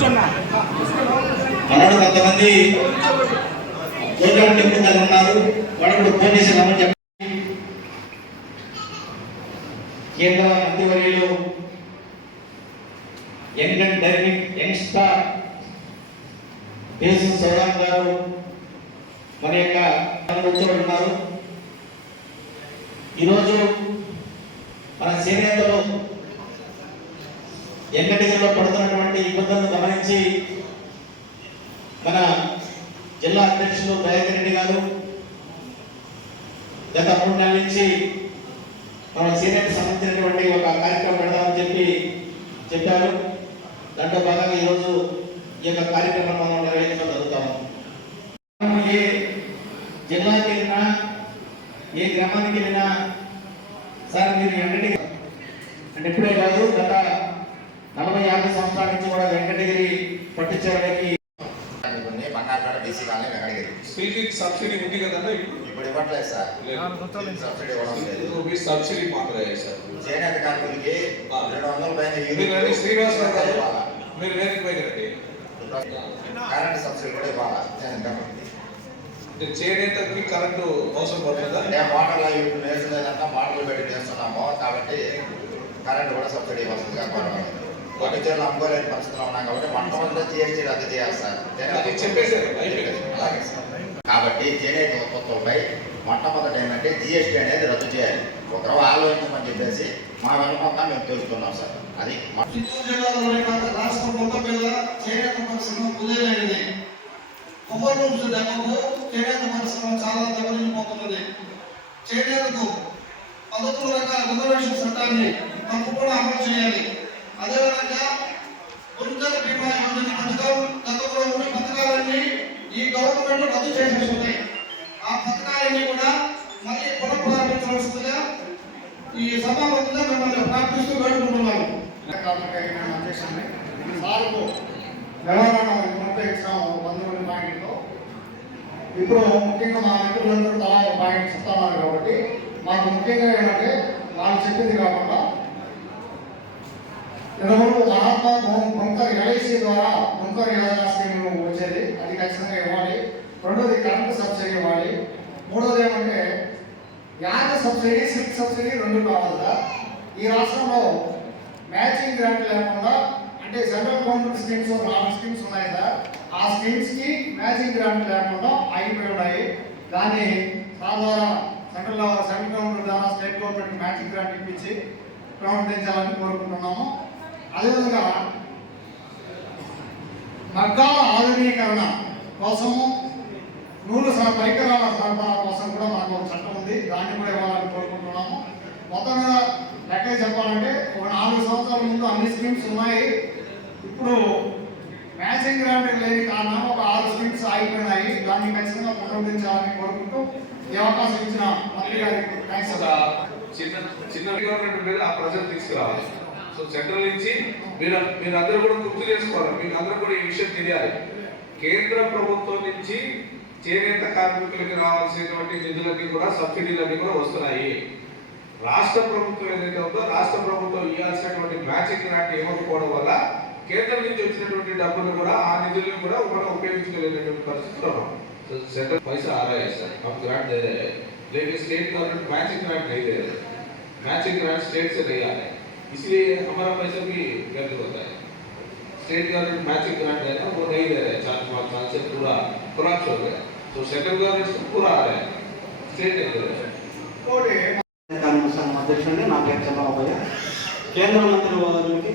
మనోడు కొంతమంది ప్రోగ్రామ్ ఉన్నారు. వాడు ఫోన్ చేసి రమ్మని చెప్పి కేంద్ర మంత్రివర్యులు యంగ్ అండ్ డైనమిక్ యంగ్స్టార్ దేశం సౌరాన్ గారు మన యొక్క ఉన్నారు. ఈరోజు మన చేనేతలో ఎంగడిలో పడుతున్నటువంటి ఇబ్బందులను గమనించి మన జిల్లా అధ్యక్షులు దయాకర్ రెడ్డి గారు గత 3 నెలల నుంచి మన చేనేత సంబంధించినటువంటి ఒక కార్యక్రమం పెడదామని చెప్పారు. దాంట్లో భాగంగా ఈరోజు ఈ యొక్క కార్యక్రమం మనం నిర్వహించడం జరుగుతాము. ఏ జిల్లాకి వెళ్ళినా ఏ గ్రామానికి వెళ్ళినా సార్ మీరు వెంకటగిరి అంటే ఇప్పుడే కాదు, గత 40-50 సంవత్సరాల నుంచి కూడా వెంకటగిరి పట్టించడానికి సబ్సిడీ ఉంది కదండి. ఇప్పుడు ఇవ్వట్లేదు సార్, సబ్సిడీ ఇవ్వడం లేదు. సబ్సిడీ మాత్రమే సార్. చేనేత కార్మికులకి 200 పైన శ్రీనివాసరావు గారు మీరు వేదిక పోయినట్టు కరెంట్ సబ్సిడీ కూడా ఇవ్వాలి. చేనేతకి కరెంటు అవసరం పడుతుందా? మోటార్లు వేసలేదంటే మోటార్లు పెట్టి చేస్తున్నాము కాబట్టి కరెంట్ కూడా సబ్సిడీ ఇవ్వాల్సిందిగా కోరడం. కొన్ని చీరలు అమ్ముకోలేని పరిస్థితుల్లో ఉన్నాం కాబట్టి మొట్టమొదటి GST రద్దు చేయాలి సార్. అలాగే సార్. కాబట్టి చేనేత ఉత్పత్తులపై మొట్టమొదటి ఏంటంటే GST అనేది రద్దు చేయాలి. ఒకరు ఆలోచించమని చెప్పేసి మా వెనకంగా మేము తెలుసుకున్నాం సార్. అది చిత్తూరు జిల్లాలోనే కాక రాష్ట్రం మొత్తం మీద చేనేత పరిశ్రమ కుదేలైనది. కొబ్బరి రూమ్స్ డెవలప్ చేనేత పరిశ్రమ చాలా దెబ్బతిపోతున్నది. చేనేతకు 11 రకాల రిజర్వేషన్ చట్టాన్ని తప్పకుండా అమలు చేయాలి. అదేవిధంగా గుంటల బీమా యోజన పథకం గతంలో ఉన్న పథకాలన్నీ ఈ గవర్నమెంట్ రద్దు చేసేస్తున్నాయి. ఆ పథకాలన్నీ కూడా మళ్ళీ పునఃప్రారంభించవలసిందిగా ఈ సభాముఖంగా మిమ్మల్ని ప్రార్థిస్తూ వేడుకుంటున్నాను. సార్కు వ్యవహారం పంపించాము 19 పాయింట్తో. ఇప్పుడు ముఖ్యంగా మా మిత్రులందరూ తలా పాయింట్ చెప్తున్నారు కాబట్టి మాకు ముఖ్యంగా ఏంటంటే వాళ్ళు చెప్పింది కాకుండా మహాత్మా బంకర్ LIC ద్వారా బంకర్ యోజన స్కీమ్ వచ్చేది, అది ఖచ్చితంగా ఇవ్వాలి. రెండోది కరెంట్ సబ్సిడీ ఇవ్వాలి. మూడోది ఏమంటే యాడ్ సబ్సిడీ, సిల్క్ సబ్సిడీ 2 కావాలి సార్. ఈ రాష్ట్రంలో మ్యాచింగ్ గ్రాంట్ లేకుండా అంటే సెంట్రల్ గవర్నమెంట్ స్కీమ్స్ 4 స్కీమ్స్ ఉన్నాయి సార్. ఆ స్కీమ్స్కి మ్యాచింగ్ గ్రాంట్ లేకుండా ఆగిపోయి ఉన్నాయి. దాన్ని ద్వారా సెంట్రల్ గవర్నమెంట్ ద్వారా స్టేట్ గవర్నమెంట్ మ్యాచింగ్ గ్రాంట్ ఇప్పించి ప్రవర్తించాలని కోరుకుంటున్నాము. అదేవిధంగా మగ్గాల ఆధునీకరణ కోసము నూలు పరికరాల సరఫరా కోసం కూడా మనకు ఒక చట్టం ఉంది, దాన్ని కూడా ఇవ్వాలని కోరుకుంటున్నాము. మొత్తం మీద లెక్క చెప్పాలంటే ఒక 4 సంవత్సరాల ముందు అన్ని స్కీమ్స్ ఉన్నాయి. ఇప్పుడు మ్యాచింగ్ గ్రాంట్ లేని కారణం ఒక 6 స్కీమ్స్ ఆగిపోయినాయి. దాన్ని ఖచ్చితంగా పునరుద్ధరించాలని కోరుకుంటూ ఈ అవకాశం ఇచ్చిన మంత్రి గారికి థ్యాంక్స్. చిన్న గవర్నమెంట్ మీద ఆ ప్రజలు తీసుకురావాలి. సో సెంట్రల్ నుంచి మీరందరూ కూడా గుర్తు చేసుకోవాలి, మీకు అందరూ కూడా ఈ విషయం తెలియాలి. కేంద్ర ప్రభుత్వం నుంచి చేనేత కార్మికులకి రావాల్సినటువంటి నిధులన్నీ కూడా సబ్సిడీలన్నీ కూడా వస్తున్నాయి. రాష్ట్ర ప్రభుత్వం ఏదైతే ఉందో రాష్ట్ర ప్రభుత్వం ఇవ్వాల్సినటువంటి మ్యాచింగ్ గ్రాంట్ ఇవ్వకపోవడం వల్ల కేంద్రం నుంచి వచ్చినటువంటి డబ్బులు కూడా ఆ నిధులను కూడా మనం ఉపయోగించుకోలేనటువంటి పరిస్థితులు ఉన్నాం. तो सेंटर पैसा आ रहा है सर, हम ग्रांट दे रहे हैं, लेकिन स्टेट गवर्नमेंट मैचिंग ग्रांट नहीं दे रहे. मैचिंग ग्रांट स्टेट से नहीं आ रहे, इसलिए हमारा पैसा भी व्यर्थ होता है. स्टेट गवर्नमेंट मैचिंग ग्रांट है ना, वो नहीं दे रहे. 4-5 साल से पूरा कोलैप्स हो गया. तो सेंट्रल गवर्नमेंट से पूरा आ रहा है, स्टेट नहीं दे रहे. అధ్యక్షుడిని నా పేరు చంద్రబాబయ్య. కేంద్ర మంత్రి వారికి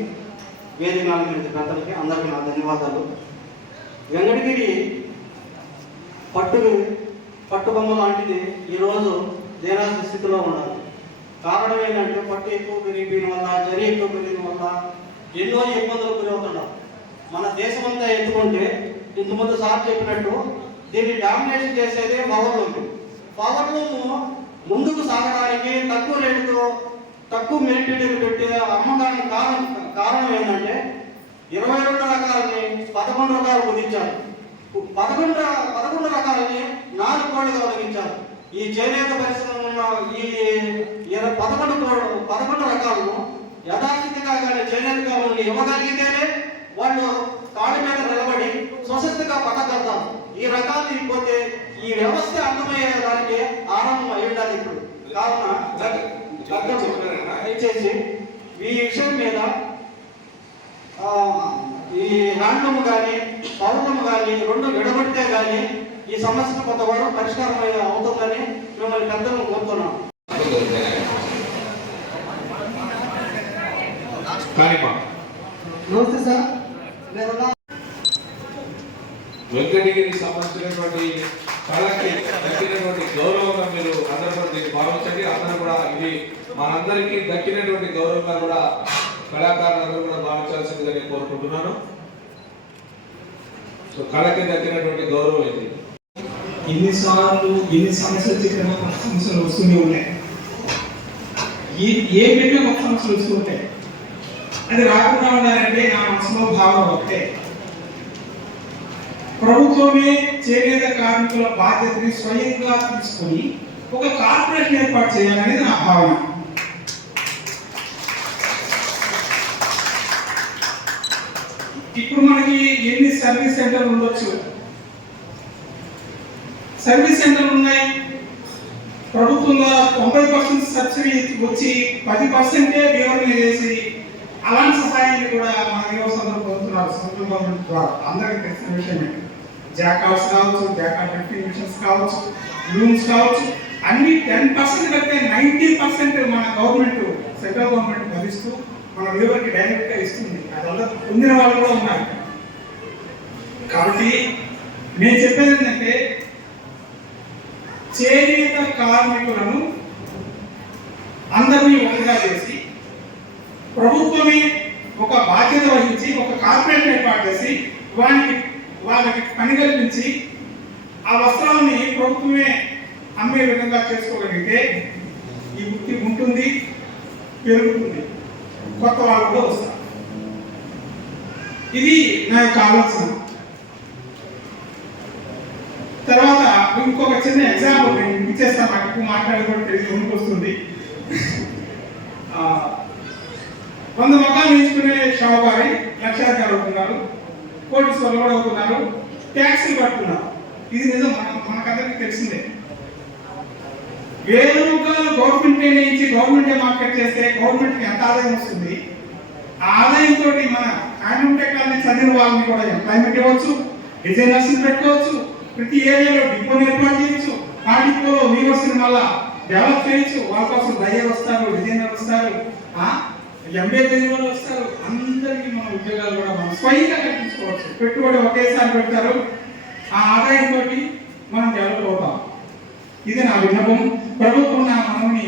వేదిక పెద్దలకి అందరికీ నా ధన్యవాదాలు. వెంకటగిరి పట్టుబొమ్మ లాంటిది ఈరోజు దేనాస్తి స్థితిలో ఉండాలి. కారణం ఏంటంటే పట్టు ఎక్కువ పెరిగిపోయిన వల్ల, జరి ఎక్కువ పెరిగిన వల్ల ఎన్నో ఇబ్బందులు గురవుతున్నాం. మన దేశమంతా ఎత్తుకుంటే ఇంతకుముందు సార్ చెప్పినట్టు దీన్ని డామినేషన్ చేసేదే పవర్లూమ్. పవర్లూమ్ ముందుకు సాగడానికి తక్కువ రేటుతో తక్కువ మెయింటైన్ పెట్టి అమ్మకానికి కారణం ఏంటంటే 22 రకాలని 11 రకాలు కుదించారు. 11 రకాలని 4 కోట్లుగా ఒడిగించారు. ఈ చేనేత పరిశ్రమలో ఉన్న ఈ 11 రకాలను యథాస్థితిగా కానీ చేనేత కావాలని ఇవ్వగలిగితేనే వాళ్ళు కాళ్ళ మీద నిలబడి స్వశక్తిగా బతకగలుగుతాం. ఈ రకాలు ఇకపోతే ఈ వ్యవస్థ అందమయ్యే దానికి ఆరంభం అయి ఉండాలి ఇప్పుడు. కావున దయచేసి ఈ విషయం మీద ఈ హ్యాండ్లూమ్ కానీ పౌర్ణం కానీ రెండు విడగొడితే కానీ ఈ సమస్య కొంతవరకు పరిష్కారం అవుతుందని మిమ్మల్ని పెద్దలను కోరుతున్నాం. నమస్తే సార్. వెంకటగిరికి సంబంధించినటువంటి కళకి దక్కినటువంటి గౌరవంగా మీరు అందరూ కూడా దీన్ని భావించండి. అందరూ కూడా ఇది మనందరికీ దక్కినటువంటి గౌరవంగా కూడా కళాకారులందరూ కూడా భావించాల్సిందిగా నేను కోరుకుంటున్నాను. సో కళకి దక్కినటువంటి గౌరవం ఇది. ఎన్నిసార్లు ఎన్ని సమస్యలు చెప్పినా కొత్త సమస్యలు వస్తూనే ఉన్నాయి. ఏ పెట్టినా కొత్త సమస్యలు వస్తూ ఉంటాయి. అది రాకుండా ఉండాలంటే నా మనసులో భావన ఒకటే, ప్రభుత్వమే చేనేత కార్మికుల బాధ్యతని స్వయంగా తీసుకొని ఒక కార్పొరేషన్ ఏర్పాటు చేయాలనేది నా భావన. ఇప్పుడు మనకి ఎన్ని సర్వీస్ సెంటర్లు ఉండొచ్చు, సర్వీస్ సెంటర్లు ఉన్నాయి. ప్రభుత్వంలో 90% సబ్సిడీ వచ్చి 10% వివరణ చేసి అలాంటి సహాయాన్ని కూడా మన వ్యవస్థలో పొందుతున్నారు సెంట్రల్ గవర్నమెంట్ ద్వారా. అందరికీ తెలిసిన విషయమే. జాకాట్స్ కావచ్చు, జాకాట్ మిషన్స్ కావచ్చు, లూమ్స్ కావచ్చు, అన్ని 10% కంటే 90% మన గవర్నమెంట్ సెంట్రల్ గవర్నమెంట్ భరిస్తూ మన వ్యూవర్కి డైరెక్ట్ గా ఇస్తుంది. అదంతా పొందిన వాళ్ళు కూడా ఉన్నారు. కాబట్టి నేను చెప్పేది ఏంటంటే, చేనేత కార్మికులను అందరినీ ఒకటిగా చేసి ప్రభుత్వమే ఒక బాధ్యత వహించి ఒక కార్పొరేషన్ ఏర్పాటు చేసి వాళ్ళకి పని కల్పించి ఆ వస్త్రాలని ప్రభుత్వమే అమ్మే విధంగా చేసుకోగలిగితే ఈ వృత్తి ఉంటుంది, పెరుగుతుంది, కొత్త వాళ్ళు కూడా వస్తారు. ఇది నా యొక్క ఆలోచన. తర్వాత ఇంకొక చిన్న ఎగ్జాంపుల్ నేను ఇచ్చేస్తాను. నాకు ఎక్కువ మాట్లాడకూడదు, తెలిసి వస్తుంది. 100 మకాలు నేర్చుకునే షావుకారి లక్షాధికారులు అవుతున్నారు, కోటీశ్వర్లు కూడా అవుతున్నారు, ట్యాక్సీలు కడుతున్నారు. ఇది నిజం, మనకందరికీ తెలిసిందే. 1000 రూపాయలు గవర్నమెంటే నేర్చి గవర్నమెంటే మార్కెట్ చేస్తే గవర్నమెంట్కి ఎంత ఆదాయం వస్తుంది? ఆ ఆదాయంతో మన హ్యాండ్లూమ్ టెక్నాలజీ చదివిన వాళ్ళని కూడా ఎంప్లాయ్మెంట్ ఇవ్వచ్చు, డిజైనర్స్ పెట్టుకోవచ్చు, ప్రతి ఏరియాలో డిపో ఏర్పాటు చేయొచ్చు, ఆ డిపోలో వీవర్స్ మళ్ళా డెవలప్ చేయొచ్చు. వాళ్ళ కోసం బయ్యర్ వస్తారు, డిజైనర్ వస్తారు, ఎంబీఏ చదివిన వాళ్ళు వస్తారు. అందరికీ మన ఉద్యోగాలు కూడా మనం స్వయంగా కల్పించుకోవచ్చు. పెట్టుబడి ఒకేసారి పెడతారు, ఆ ఆదాయంతో మనం డెవలప్ అవుతాం. ఇది నా విన్నపం. ప్రభుత్వం నా మనల్ని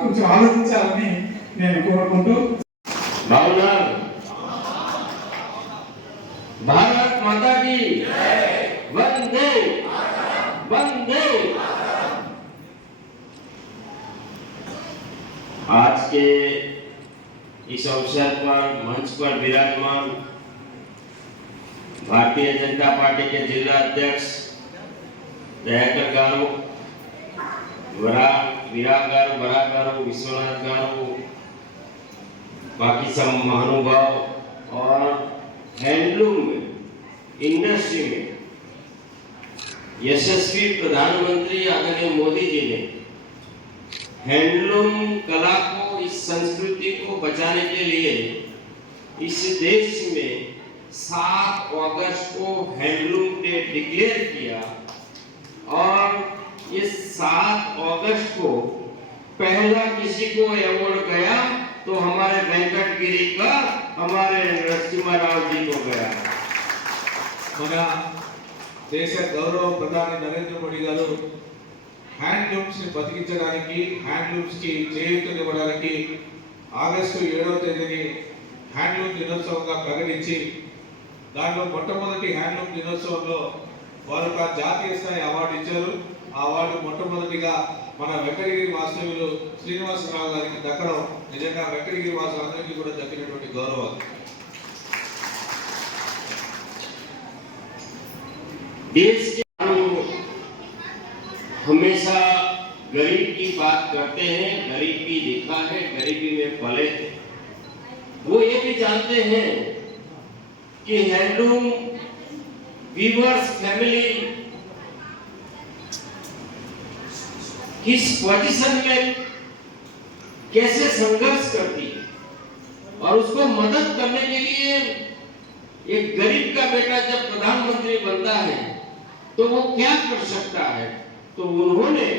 కొంచెం ఆలోచించాలని నేను కోరుకుంటూ, भारत माता की वंदे वंदे। आज के इस अवसर पर मंच पर विराजमान भारतीय जनता पार्टी के जिला अध्यक्ष दयाकर गारू, विराग गारू, विश्वनाथ गारू, बाकी सब महानुभाव और हैंडलूम में, इंडस्ट्री में यशस्वी प्रधानमंत्री आदरणीय मोदी जी ने हैंडलूम कला को, इस संस्कृति को बचाने के लिए इस देश में 7 अगस्त को हैंडलूम डे डिक्लेयर किया और ये 7 अगस्त को पहला किसी को अवार्ड गया तो हमारे वेंकटगिरी का हमारे नरसिम्हा राव जी को गया। మన దేశ గౌరవ ప్రధాని నరేంద్ర మోడీ గారు హ్యాండ్లూమ్స్ ని బతికించడానికి, హ్యాండ్లూమ్స్ కి చేయూతనివ్వడానికి ఆగస్టు 7వ తేదీని హ్యాండ్లూమ్ దినోత్సవంగా ప్రకటించి, దాంట్లో మొట్టమొదటి హ్యాండ్లూమ్ దినోత్సవంలో వారు ఒక జాతీయ స్థాయి అవార్డు ఇచ్చారు. ఆ అవార్డు మొట్టమొదటిగా మన వెంకటగిరి వాస్తవ్యులు శ్రీనివాసరావు గారికి దక్కడం నిజంగా వెంకటగిరి వాసులందరికీ కూడా దక్కినటువంటి గౌరవం. देश के हमेशा गरीब की बात करते हैं, गरीबी दिखा है, गरीबी में पले थे। वो ये भी जानते हैं कि हैंडलूम वीवर्स फैमिली किस पोजीशन में कैसे संघर्ष करती है और उसको मदद करने के लिए एक गरीब का बेटा जब प्रधानमंत्री बनता है तो वो क्या कर सकता है। तो उन्होंने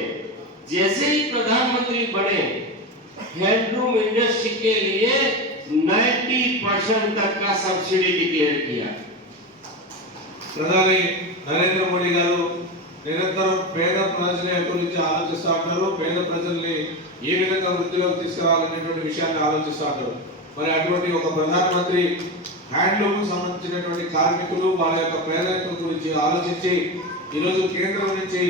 जैसे ही प्रधानमंत्री बने हैंडलूम इंडस्ट्री के लिए 90% तक का सब्सिडी डिक्लेयर किया। ప్రధాని నరేంద్ర మోడీ గారు నిరంతరం పేద ప్రజల గురించి ఆలోచిస్తూ ఉంటారు. పేద ప్రజల్ని ఏ విధంగా వృద్ధిలోకి తీసుకురావాలనేటువంటి విషయాన్ని ఆలోచిస్తూ ఉంటారు. మరి అటువంటి ఒక ప్రధానమంత్రి హ్యాండ్లూమ్ సంబంధించినటువంటి కార్మికులు వాళ్ళ యొక్క పేదరికం గురించి ఆలోచించి ఈరోజు కేంద్రం నుంచి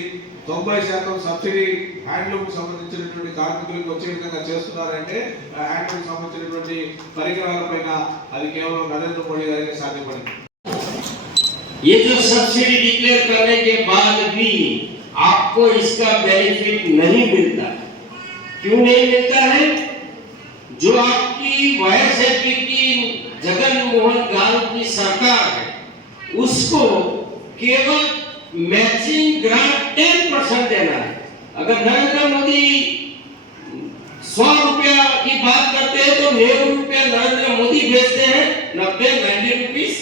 90% సబ్సిడీ హ్యాండ్లూమ్ సంబంధించినటువంటి కార్మికులకు వచ్చే విధంగా చేస్తున్నారంటే హ్యాండ్లూమ్ సంబంధించినటువంటి పరికరాల పైన అది కేవలం నరేంద్ర మోడీ గారికి సాధ్యపడింది. ये जो सब्सिडी डिक्लेयर करने के बाद भी आपको इसका बेनिफिट नहीं मिलता। क्यों नहीं मिलता है? जो आपकी वाईएसआईपी की जगन मोहन गांधी की सरकार है उसको केवल मैचिंग ग्रांट 10% देना है। अगर नरेंद्र मोदी 100 रुपया की बात करते हैं तो 90 रुपया नरेंद्र मोदी भेजते हैं, 90 रुपीस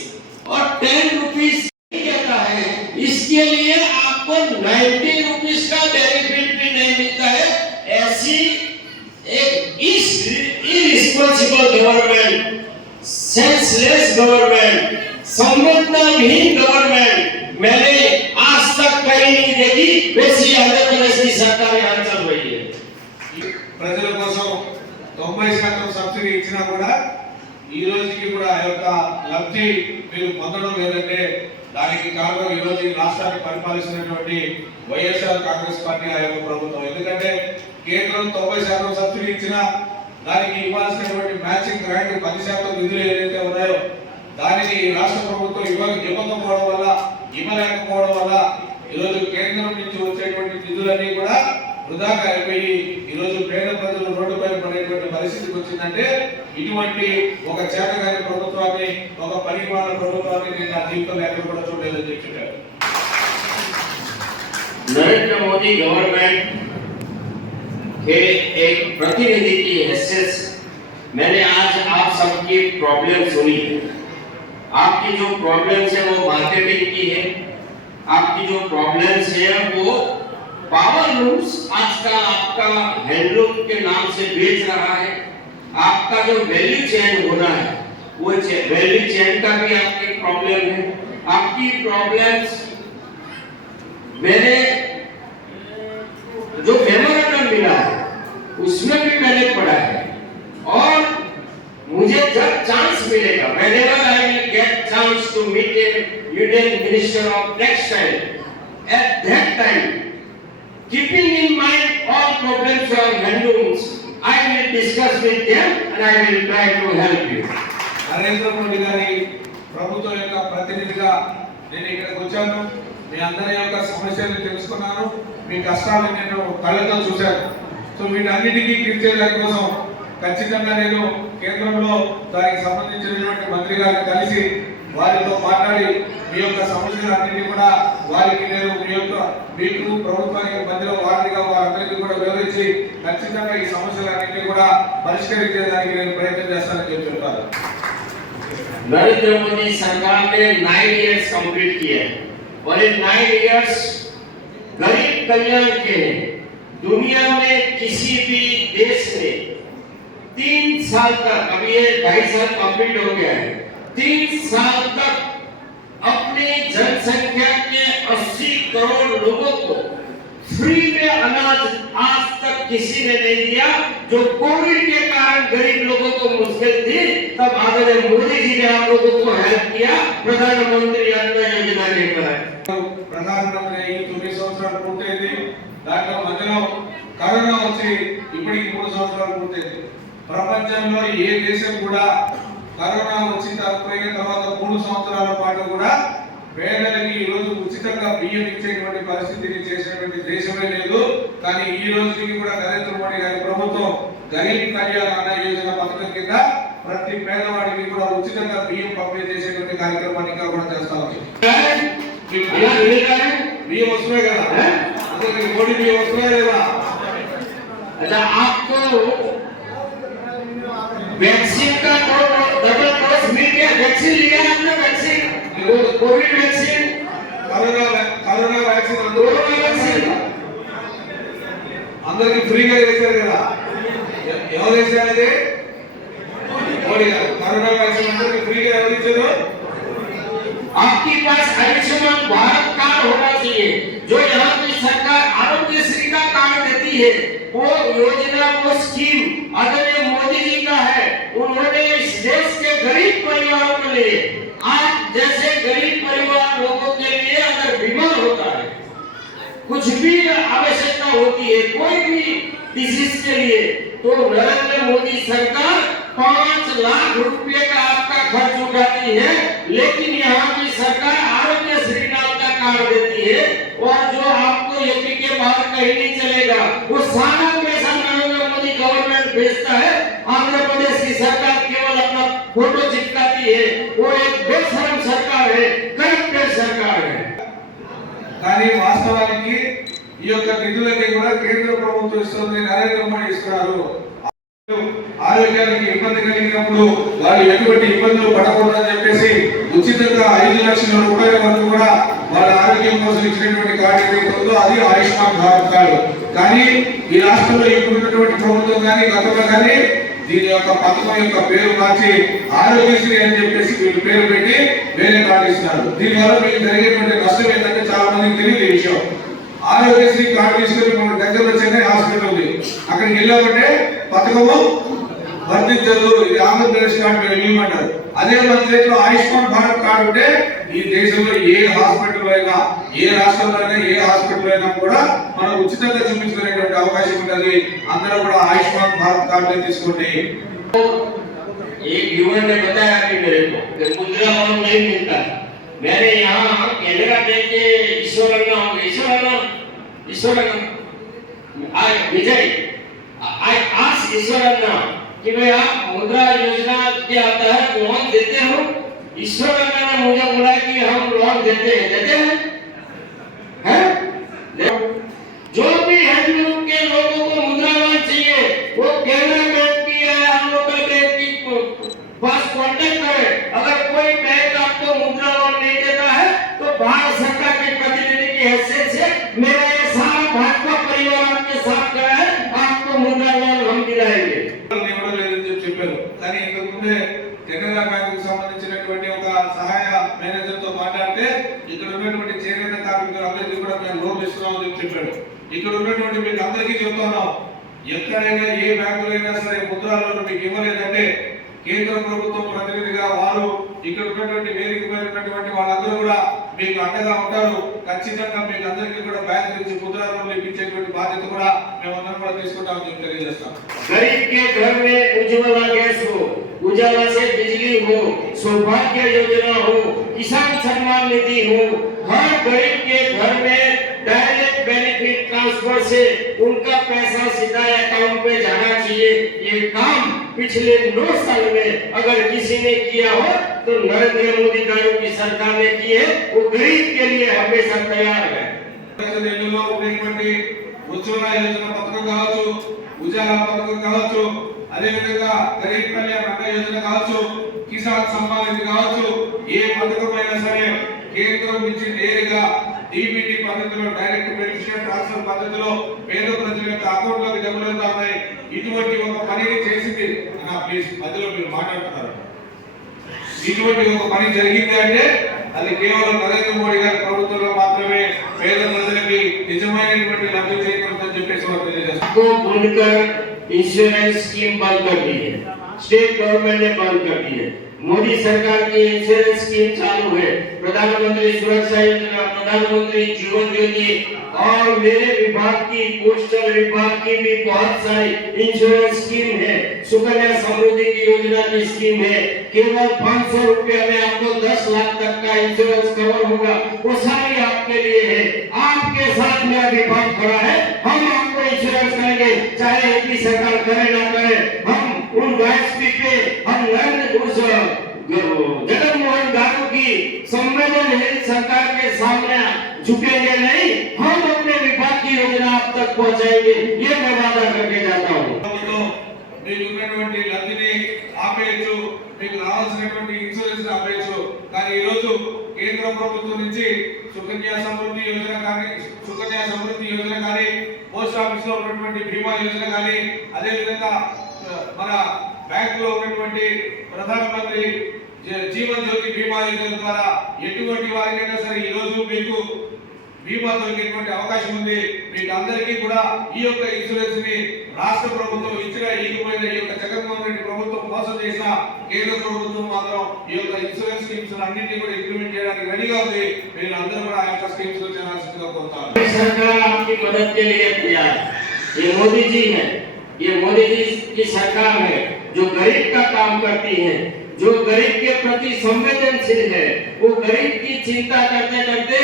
और 10 रुपीस कहता है। इसके लिए आपको 90 रुपीस का बेनिफिट भी नहीं मिलता है। ऐसी एक इररिस्पांसिबल गवर्नमेंट, सेंसलेस गवर्नमेंट, संवेदनाहीन गवर्नमेंट मैंने आज तक कहीं नहीं देखी। वैसी आंध्र प्रदेश की सरकार यहाँ चल रही है। ప్రజల కోసం 90% సబ్సిడీ ఇచ్చినా కూడా ఈ రోజుకి కూడా ఆ యొక్క లబ్ధి మీరు పొందడం లేదంటే దానికి కారణం ఈ రోజు ఈ రాష్ట్రాన్ని పరిపాలిస్తున్నటువంటి వైఎస్ఆర్ కాంగ్రెస్ పార్టీ ఆ యొక్క ప్రభుత్వం. ఎందుకంటే కేంద్రం 90% సబ్సిడీ ఇచ్చినా దానికి ఇవ్వాల్సినటువంటి మ్యాచింగ్ గ్రాంట్ 10% నిధులు ఏదైతే ఉన్నాయో దానికి రాష్ట్ర ప్రభుత్వం ఇవ్వలేకపోవడం వల్ల ఈరోజు కేంద్రం నుంచి వచ్చేటువంటి నిధులన్నీ కూడా వృధాగా అయిపోయి ఈరోజు పేద ప్రజలు రోడ్డుపై పడేటువంటి పరిస్థితికి వచ్చిందంటే ఇటువంటి ఒక చేతగాని ప్రభుత్వాన్ని, ఒక పరిపాలన ప్రభుత్వాన్ని నేను నా జీవితంలో ఎక్కడ కూడా చూడలేదని చెప్పారు. नरेंद्र मोदी गवर्नमेंट के एक प्रतिनिधि की हैसियत मैंने आज आप सबकी प्रॉब्लम सुनी है। आपकी जो प्रॉब्लम्स है वो मार्केटिंग की है, आपकी जो प्रॉब्लम्स है वो पावर लूम्स आजकल आपका हैंडलूम के नाम से बेच रहा है। आपका जो वैल्यू चेन होना है वो वैल्यू चेन का भी आपकी प्रॉब्लम है। आपकी प्रॉब्लम्स मैंने जो मेमोरेंडम मिला है उसमें भी मैंने पढ़ा है और मुझे जब चांस मिलेगा whenever I will get chance to meet a Union Minister of Textile, at that time keeping in mind all problems of handlooms I will discuss with them and I will try to help you. Narendra Modi గారి ప్రభుత్వం యొక్క ప్రతినిధిగా నేను ఇక్కడికి వచ్చాను. మీ అందరి యొక్క సమస్యలను తెలుసుకున్నాను, మీ కష్టాలను నేను కళ్ళతో చూశాను. సో వీటన్నిటికీ తీర్చే దానికోసం ఖచ్చితంగా నేను కేంద్రంలో దానికి సంబంధించినటువంటి మంత్రి గారిని కలిసి వారితో మాట్లాడి మీ యొక్క సమస్యలన్నింటినీ కూడా వారికి నేను మీకు ప్రభుత్వానికి మధ్యలో వారిగా వారందరికీ కూడా వివరించి ఖచ్చితంగా ఈ సమస్యలన్నింటినీ కూడా పరిష్కరించేదానికి నేను ప్రయత్నం చేస్తానని చెప్తున్నాను. नरेंद्र मोदी सरकार ने 9 इयर्स कंप्लीट किए और ये 9 इयर्स गरीब कल्याण के हैं। दुनिया में किसी भी देश में 3 साल तक, अभी ये 2.5 साल कंप्लीट हो गया है, 3 साल तक अपनी जनसंख्या के 80 करोड़ लोगों को फ्री में अनाज आज तक किसी ने नहीं दिया। जो कोविड के कारण गरीब लोगों को मुश्किल थी तब आदरणीय मोदी जी ने आप लोगों को हेल्प किया, प्रधानमंत्री अन्न योजना लेकर आए। ప్రధానమంత్రి 9 సంవత్సరాలు పూర్తయింది. దాంట్లో మధ్యలో కరోనా వచ్చి ఇప్పటికి 3 సంవత్సరాలు పూర్తయింది. ప్రపంచంలో ఏ దేశం కూడా కరోనా వచ్చిన తర్వాత 3 సంవత్సరాల పాటు కూడా పేదలకి ఈ రోజు ఉచితంగా బియ్యం ఇచ్చేటువంటి పరిస్థితిని చేసినటువంటి దేశమే లేదు. కానీ ఈ రోజుకి కూడా నరేంద్ర మోడీ గారి ప్రభుత్వం గరీబ్ కళ్యాణ్ అన్న యోజన పథకం కింద ప్రతి పేదవాడికి కూడా ఉచితంగా బియ్యం పంపిణీ చేసేటువంటి కార్యక్రమాన్ని ఇంకా కూడా చేస్తా ఉంది. బియ్యం వస్తున్నాయి కదా, అసలు మోడీ బియ్యం వస్తున్నాయి లేదా? अच्छा, आपको वैक्सीन का डबल डोज मिल गया? वैक्सीन लिया आपने? Vaccine, Covid vaccine, corona vaccine అందరికి ఫ్రీగా వేశారు కదా. ఎవరు వేశారు? అది మోడీ గారు. కరోనా వ్యాక్సిన్ అందరికి ఫ్రీగా ఎవరు ఇచ్చారు? आपके पास आयुष्मान भारत कार्ड होना चाहिए, जो यहाँ की सरकार आरोग्यश्री का कार्ड देती है। वो योजना, वो स्कीम आदरणीय मोदी जी का है। उन्होंने इस देश के गरीब परिवारों के लिए, आप जैसे गरीब परिवार लोगों के लिए अगर बीमार होता है, कुछ भी आवश्यकता होती है कोई भी डिजीज के लिए, तो नरेंद्र मोदी सरकार 5 लाख रुपए का आपका खर्च उठाती है। लेकिन यहाँ की सरकार आरोग्यश्री नाम का कार्ड देती है, और जो आपको यूपी के बाहर कहीं नहीं चलेगा, वो सारा पैसा नरेंद्र मोदी गवर्नमेंट भेजता है। आंध्र प्रदेश की सरकार केवल अपना फोटो चिपकाती है। वो एक बेशरम सरकार है, करप्टेड सरकार है। కానీ వాస్తవానికి ఈ యొక్క నిధులన్నీ కూడా కేంద్ర ప్రభుత్వం ఇస్తుంది, నరేంద్ర మోడీ ఇస్తున్నారు. ఆరోగ్యానికి ఇబ్బంది కలిగినప్పుడు వాళ్ళు ఎటువంటి ఇబ్బందులు పడకూడదని చెప్పేసి ఉచితంగా 5 లక్షల రూపాయల వరకు కూడా వాళ్ళ ఆరోగ్యం కోసం ఇచ్చినటువంటి కార్డు ఏదైతే ఉందో అది ఆయుష్మాన్ భారత్ కార్డు. కానీ ఈ రాష్ట్రంలో ఇప్పుడున్నటువంటి ప్రభుత్వం కానీ గతంలో కానీ దీని యొక్క పథకం యొక్క పేరు మార్చి ఆరోగ్యశ్రీ అని చెప్పేసి వీళ్ళు పేరు పెట్టి వేరే కార్డు ఇస్తున్నారు. దీనివల్ల మీకు జరిగేటువంటి నష్టం ఏంటంటే చాలా మందికి తెలియదు ఈ విషయం. ఆరోగ్యశ్రీ కార్డు తీసుకుని మన దగ్గరలో చెన్నై హాస్పిటల్ ఉంది, అక్కడికి వెళ్ళామంటే పథకము వర్తించదు, ఇది ఆంధ్రప్రదేశ్ కార్డు మేము ఇవ్వమంటారు. అదే మన చేతిలో ఆయుష్మాన్ భారత్ కార్డు ఉంటే ఈ దేశంలో ఏ హాస్పిటల్ అయినా, ఏ రాష్ట్రంలో అయినా, ఏ హాస్పిటల్ అయినా కూడా మనం ఉచితంగా చూపించుకునేటువంటి అవకాశం ఉంటుంది. అందరూ కూడా ఆయుష్మాన్ భారత్ కార్డు తీసుకోండి. एक युवा ने बताया कि मेरे को मुद्रा लोन नहीं मिलता। मैंने यहाँ कैमरा देख के ईश्वरन्ना विजय आई आस्क ईश्वरन्ना कि भाई आप मुद्रा योजना के तहत लोन देते हो? ईश्वरन्ना ने मुझे बोला कि हम लोन देते हैं। जो भी हैंडलूम के लोगों को मुद्रा लोन चाहिए, वो कैमरा बैंक की है, हम लोकल बैंक की पास कांटेक्ट करें। अगर कोई बैंक आपको मुद्रा लोन नहीं देता है तो भारत सरकार के प्रतिनिधि की हैसियत से मेरा ये सारा भाजपा परिवार आपके साथ खड़ा है, आपको मुद्रा लोन हम दिलाएंगे। చెప్పారు. కానీ ఇంతకుముందే కెనరా బ్యాంకు సంబంధించినటువంటి ఒక సహాయ మేనేజర్ తో మాట్లాడితే ఇక్కడ ఉన్నటువంటి చేనేత కార్మికులు అందరికీ కూడా మేము లోన్ ఇస్తున్నామని చెప్పాడు. ఇక్కడ ఉన్నటువంటి మీకు అందరికీ చెప్తున్నాం, ఎక్కడైనా ఏ బ్యాంకులో అయినా సరే ముద్రా లోన్ మీకు ఇవ్వలేదంటే కేంద్ర ప్రభుత్వం ప్రతినిధిగా వారు ఇక్కడ ఉన్నటువంటి వేదిక పైన ఉన్నటువంటి వాళ్ళందరూ కూడా మీకు అండగా ఉంటారు. ఖచ్చితంగా మీకు అందరికీ కూడా బ్యాంక్ నుంచి ముద్రా లోన్ ఇప్పించేటువంటి బాధ్యత కూడా మేమందరం కూడా తీసుకుంటామని చెప్పి తెలియజేస్తాం. गरीब के घर में उज्ज्वला गैस हो, उजाला से बिजली हो, सौभाग्य योजना हो, किसान सम्मान निधि हो, हर गरीब के घर में डायरेक्ट बेनिफिट ट्रांसफर से उनका पैसा सीधा अकाउंट पे जाना चाहिए। ये काम पिछले 9 साल में अगर किसी ने किया हो तो नरेंद्र मोदी गारू की सरकार ने की है। वो गरीब के लिए हमेशा तैयार है। ఉజ్వల యోజన పథకం కావచ్చు, ఉజాలా పథకం కావచ్చు, అదే విధంగా గరీబ్ కళ్యాణ్ అన్న యోజన కావచ్చు, కిసాన్ సమ్మాన్ నిధి కావచ్చు, ఏ పథకం అయినా సరే కేంద్రం నుంచి నేరుగా డీబీటీ పద్ధతిలో డైరెక్ట్ బెనిఫిషియరీ ట్రాన్స్ఫర్ పద్ధతిలో పేద ప్రజల యొక్క అకౌంట్ లోకి డబ్బులు వెళ్తాయి. ఇటువంటి ఒక పనిని చేసింది నా ప్లీజ్ మధ్యలో మీరు మాట్లాడుతున్నారు. ఇటువంటి ఒక పని జరిగింది అంటే అది కేవలం నరేంద్ర మోడీ గారి ప్రభుత్వంలో మాత్రమే పేద ప్రజలకి నిజమైనటువంటి లబ్ధి చేకూరుతుందని చెప్పేసి వారు తెలియజేస్తారు. इंश्योरेंस स्कीम बंद कर दी है, स्टेट गवर्नमेंट ने बंद कर दी है। मोदी सरकार की इंश्योरेंस स्कीम चालू है, प्रधानमंत्री सुरक्षा योजना, प्रधानमंत्री जीवन ज्योति, और मेरे विभाग की पोस्टल विभाग की भी बहुत सारी इंश्योरेंस स्कीम है। सुकन्या समृद्धि की योजना की स्कीम है, केवल 500 रुपए में आपको 10 लाख तक का इंश्योरेंस कवर होगा। वो सारी आपके लिए है। आपके साथ मेरा विभाग खड़ा है, हम आपको इंश्योरेंस करेंगे, चाहे एपी सरकार करे ना करे। हम उन वायसपी पे हम నుంచి సుకన్య సమృద్ధి యోజన కానీ పోస్ట్ ఆఫీస్ లో ఉన్నటువంటి బీమా యోజన కానీ అదేవిధంగా మన బ్యాంకులో ఉన్నటువంటి ప్రధానమంత్రి జీవన్ జ్యోతి బీమా యోజన ద్వారా ఎటువంటి వారికైనా సరే ఈ రోజు మీకు బీమా దొరికేటువంటి అవకాశం ఉంది. మీకు అందరికీ కూడా ఈ యొక్క ఇన్సూరెన్స్ ని రాష్ట్ర ప్రభుత్వం ఇకపోయిన ఈ యొక్క జగన్మోహన్ రెడ్డి ప్రభుత్వం మోసం చేసిన కేంద్ర ప్రభుత్వం మాత్రం ఈ యొక్క ఇన్సూరెన్స్ స్కీమ్స్ అన్నింటినీ కూడా ఇంప్లిమెంట్ చేయడానికి రెడీగా ఉంది. మీరు అందరూ కూడా ఆ యొక్క స్కీమ్స్ లో చేరాల్సిందిగా కోరుతారు. सरकार आपकी मदद के लिए तैयार है। ये मोदी जी है, ये मोदी जी की सरकार है जो गरीब का काम करती है, जो गरीब के प्रति संवेदनशील है। वो गरीब की चिंता करते करते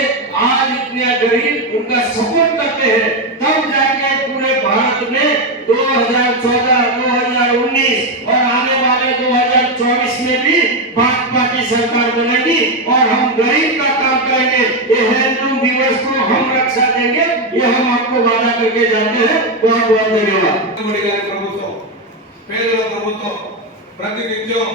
आज इतने गरीब उनका सपोर्ट करते हैं, तब जाके पूरे भारत में 2014, 2019 और आने वाले 2024 में भी भाजपा की सरकार बनेगी और हम गरीब का काम करेंगे। ये हैंडलूम वीवर्स को हम रक्षा देंगे, ये हम आपको वादा करके जाते हैं। बहुत बहुत धन्यवाद। ప్రభుత్వం పేదల ప్రభుత్వం ప్రతినిత్యం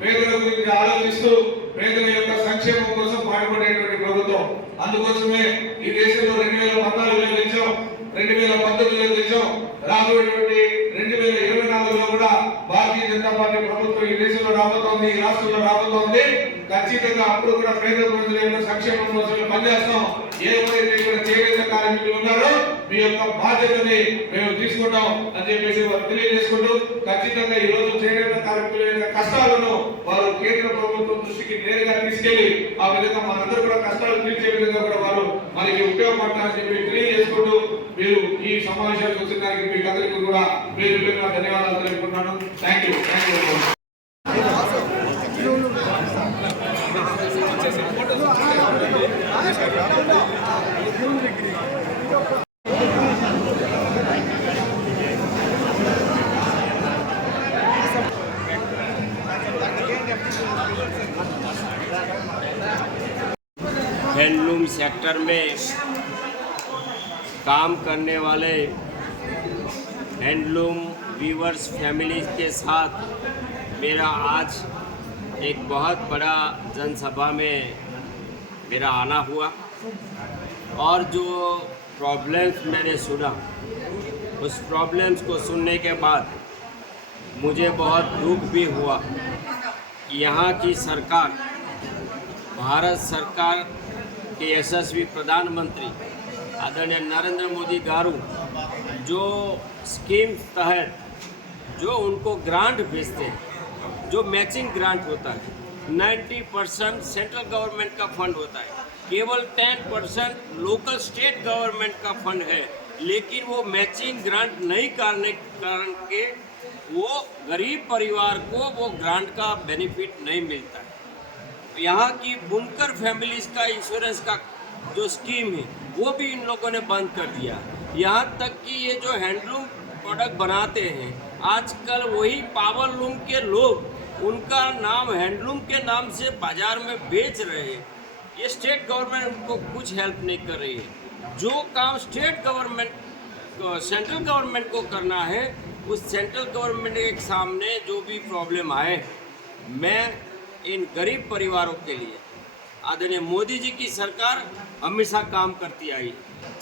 పేదల గురించి ఆలోచిస్తూ పేదల యొక్క సంక్షేమం కోసం పాటుపడేటువంటి ప్రభుత్వం. అందుకోసమే ఈ దేశంలో 2014లో గెలిచాం, 2019లో గెలిచాం, రాబోయేటువంటి 2024లో కూడా భారతీయ జనతా పార్టీ ప్రభుత్వం ఈ దేశంలో రాబోతోంది, ఈ రాష్ట్రంలో రాబోతోంది. ఖచ్చితంగా అప్పుడు కూడా పేద ప్రజల యొక్క సంక్షేమం కోసం పనిచేస్తాం. ఏవైతే ఇక్కడ చేనేత కార్మికులు ఉన్నారో మీ యొక్క బాధ్యతని మేము తీసుకుంటాం అని చెప్పేసి తెలియజేసుకుంటూ, ఖచ్చితంగా ఈ రోజు చేనేత కార్మికుల యొక్క కష్టాలను వారు కేంద్ర ప్రభుత్వం దృష్టికి నేరుగా తీసుకెళ్లి ఆ విధంగా మనందరూ కూడా కష్టాలు తీర్చే విధంగా కూడా వారు మనకి ఉపయోగపడతారని చెప్పి తెలియజేసుకుంటూ, మీరు ఈ సమావేశానికి వచ్చిన దానికి మీకు అందరికీ కూడా పేరు పేరున ధన్యవాదాలు తెలుపుకుంటున్నాను. Thank you. हैंडलूम सेक्टर में काम करने वाले हैंडलूम वीवर्स फैमिली के साथ मेरा आज एक बहुत बड़ा जनसभा में मेरा आना हुआ और जो प्रॉब्लम्स मैंने सुना, उस प्रॉब्लम्स को सुनने के बाद मुझे बहुत दुख भी हुआ कि यहाँ की सरकार, भारत सरकार के यशस्वी प्रधानमंत्री आदरणीय नरेंद्र मोदी गारू जो स्कीम तहत जो उनको ग्रांट भेजते हैं, जो मैचिंग ग्रांट होता है, 90% सेंट्रल गवर्नमेंट का फंड होता है, केवल 10% लोकल स्टेट गवर्नमेंट का फंड है, लेकिन वो मैचिंग ग्रांट नहीं करने कारण के वो गरीब परिवार को वो ग्रांट का बेनिफिट नहीं मिलता है। यहाँ की बुनकर फैमिलीज का इंश्योरेंस का जो स्कीम है वो भी इन लोगों ने बंद कर दिया। यहाँ तक कि ये जो हैंडलूम प्रोडक्ट बनाते हैं आजकल वही पावर लूम के लोग उनका नाम हैंडलूम के नाम से बाजार में बेच रहे हैं। ये स्टेट गवर्नमेंट उनको कुछ हेल्प नहीं कर रही है। जो काम स्टेट गवर्नमेंट सेंट्रल गवर्नमेंट को करना है, उस सेंट्रल गवर्नमेंट के सामने जो भी प्रॉब्लम आए, मैं इन गरीब परिवारों के लिए आदरणीय मोदी जी की सरकार हमेशा काम करती आई,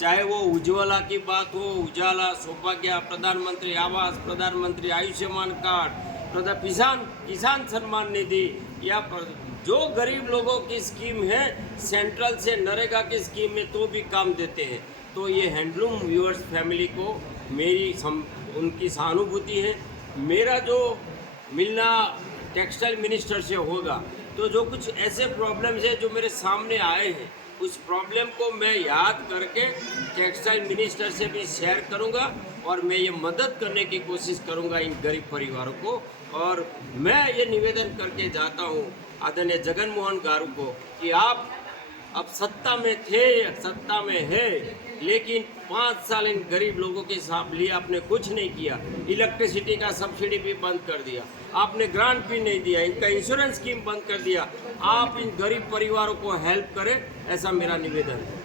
चाहे वो उज्ज्वला की बात हो, उजाला, सौभाग्य, प्रधानमंत्री आवास, प्रधानमंत्री आयुष्मान कार्ड, किसान सम्मान निधि या जो गरीब लोगों की स्कीम है सेंट्रल से नरेगा की स्कीम में तो भी काम देते हैं। तो ये हैंडलूम व्यूअर्स फैमिली को मेरी उनकी सहानुभूति है। मेरा जो मिलना टेक्सटाइल मिनिस्टर से होगा तो जो कुछ ऐसे प्रॉब्लम्स है जो मेरे सामने आए हैं, उस प्रॉब्लम को मैं याद करके टेक्सटाइल मिनिस्टर से भी शेयर करूंगा और मैं ये मदद करने की कोशिश करूंगा इन गरीब परिवारों को। और मैं ये निवेदन करके जाता हूँ आदरणीय जगनमोहन गारू को कि आप अब सत्ता में थे, सत्ता में है, लेकिन 5 साल इन गरीब लोगों के लिए आपने कुछ नहीं किया। इलेक्ट्रिसिटी का सब्सिडी भी बंद कर दिया, आपने ग्रांट भी नहीं दिया, इनका इंश्योरेंस स्कीम बंद कर दिया। आप इन गरीब परिवारों को हेल्प करें, ऐसा मेरा निवेदन है।